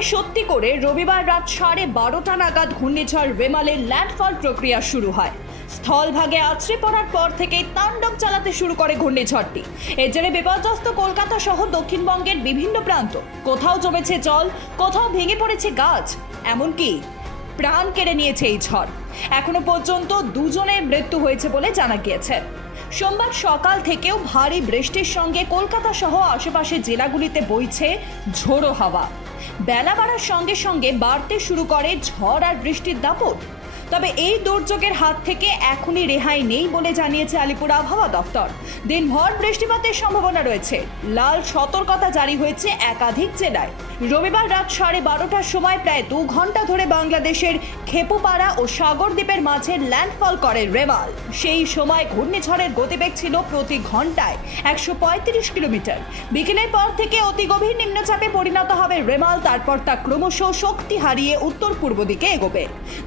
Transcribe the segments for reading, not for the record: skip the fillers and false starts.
নাকি সত্যি করে রবিবার রাত 12:30 নাগাদ ঘূর্ণিঝড় রেমালের ল্যান্ডফল প্রক্রিয়া শুরু হয়। স্থলভাগে আছড়ে পড়ার পর থেকেই তাণ্ডব চালাতে শুরু করে ঘূর্ণিঝড়টি। এর জেরে বিপর্যস্ত কলকাতা সহ দক্ষিণবঙ্গের বিভিন্ন প্রান্ত, কোথাও জমেছে জল, কোথাও ভেঙে পড়েছে গাছ, এমনকি প্রাণ কেড়ে নিয়েছে এই ঝড়। এখনো পর্যন্ত দুজনের মৃত্যু হয়েছে বলে জানা গিয়েছে। সোমবার সকাল থেকেও ভারী বৃষ্টির সঙ্গে কলকাতা সহ আশেপাশের জেলাগুলিতে বইছে ঝোড়ো হাওয়া। বেলা বাড়ার সঙ্গে সঙ্গে বাড়তে শুরু করে ঝড় আর বৃষ্টির দাপট। তবে এই দুর্যোগের হাত থেকে এখনই রেহাই নেই বলে জানিয়েছে আলিপুর আবহাওয়া দফতর। দিনভর বৃষ্টিপাতের সম্ভাবনা রয়েছে। লাল সতর্কতা জারি হয়েছে একাধিক জেলায়। রবিবার রাত 12:30টার সময় প্রায় 2 ঘন্টা ধরে বাংলাদেশের খেপুপাড়া ও সাগরদ্বীপের মাঝে ল্যান্ডফল করে রেমাল। সেই সময় ঘূর্ণিঝড়ের গতিবেগ ছিল প্রতি ঘন্টায় 135 কিলোমিটার। বিকেলের পর থেকে অতি গভীর নিম্নচাপে পরিণত হবে রেমাল, তারপর তা ক্রমশ শক্তি হারিয়ে উত্তর পূর্ব দিকে এগোবে।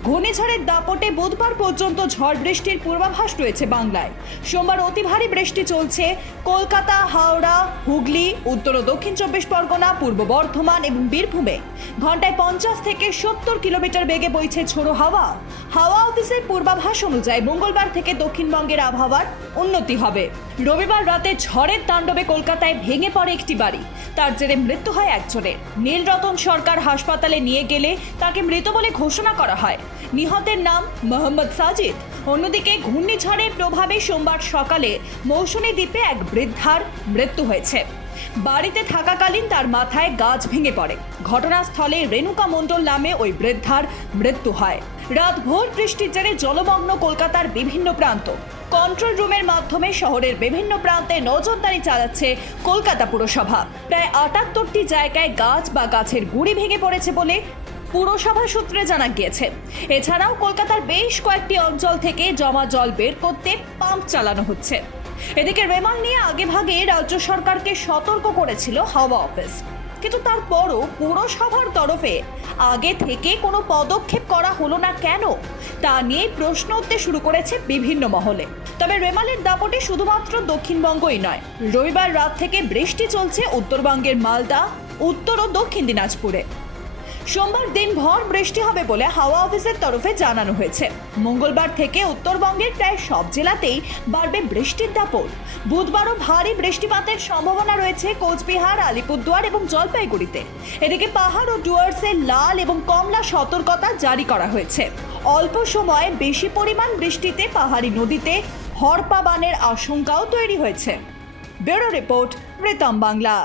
ঘূর্ণিঝড়ের দাপটে বুধবার পর্যন্ত ঝড় বৃষ্টির পূর্বাভাস রয়েছে বাংলায়। সোমবার অতি ভারী বৃষ্টি চলছে কলকাতা, হাওড়া, হুগলি, উত্তর ও দক্ষিণ 24 পরগনা, পূর্ব বর্ধমান এবং বীরভূমে। ঘন্টায় 50 থেকে 70 কিলোমিটার বেগে বইছে ঝোড়ো হাওয়া। হাওয়া অফিসের পূর্বাভাস অনুযায়ী মঙ্গলবার থেকে দক্ষিণবঙ্গের আবহাওয়ার উন্নতি হবে। রবিবার রাতে ঝড়ের তাণ্ডবে কলকাতায় ভেঙে পড়ে একটি বাড়ি। তার জেরে মৃত্যু হয় একজনের। নীলরতন সরকার হাসপাতালে নিয়ে গেলে তাকে মৃত বলে ঘোষণা করা হয়। নিহতের নাম মোহাম্মদ সাজিদ। অন্যদিকে ঘূর্ণিঝড়ের প্রভাবে সোমবার সকালে মৌসুমী দ্বীপে এক বৃদ্ধার মৃত্যু হয়েছে। বাড়িতে থাকাকালীন তার মাথায় গাছ ভেঙে পড়ে। ঘটনাস্থলে রেণুকা মণ্ডল নামে ওই বৃদ্ধার মৃত্যু হয়। রাত ভোর বৃষ্টির জেরে জলমগ্ন কলকাতার বিভিন্ন প্রান্ত। কন্ট্রোল রুমের মাধ্যমে শহরের বিভিন্ন প্রান্তে নজরদারি চালাচ্ছে কলকাতা পুরসভা। প্রায় 78টি জায়গায় গাছ বা গাছের গুঁড়ি ভেঙে পড়েছে বলে পুরসভা সূত্রে জানা গিয়েছে। এছাড়াও কলকাতার বেশ কয়েকটি অঞ্চল থেকে জমা জল বের করতে পাম্প চালানো হচ্ছে। এদিকে রেমাল নিয়ে আগেভাগে রাজ্য সরকারকে সতর্ক করেছিল হাওয়া অফিস, কিন্তু তারপরও পুরসভার তরফে আগে থেকে কোনো পদক্ষেপ করা হলো না কেন, তা নিয়ে প্রশ্ন উঠতে শুরু করেছে বিভিন্ন মহলে। তবে রেমালের দাপটে শুধুমাত্র দক্ষিণবঙ্গই নয়, রবিবার রাত থেকে বৃষ্টি চলছে উত্তরবঙ্গের মালদা, উত্তর ও দক্ষিণ দিনাজপুরে। সোমবার দিনভর বৃষ্টি হবে বলে হাওয়া অফিসের তরফে জানানো হয়েছে। মঙ্গলবার থেকে উত্তরবঙ্গের প্রায় সব জেলাতেই বাড়বে বৃষ্টির দাপট। বুধবারও ভারী বৃষ্টিপাতের সম্ভাবনা রয়েছে কোচবিহার, আলিপুরদুয়ার এবং জলপাইগুড়িতে। এদিকে পাহাড় ও ডুয়ার্সে লাল এবং কমলা সতর্কতা জারি করা হয়েছে। অল্প সময়ে বেশি পরিমাণ বৃষ্টিতে পাহাড়ি নদীতে হড়পা বানের আশঙ্কাও তৈরি হয়েছে। Bureau report, Ritam Bangla.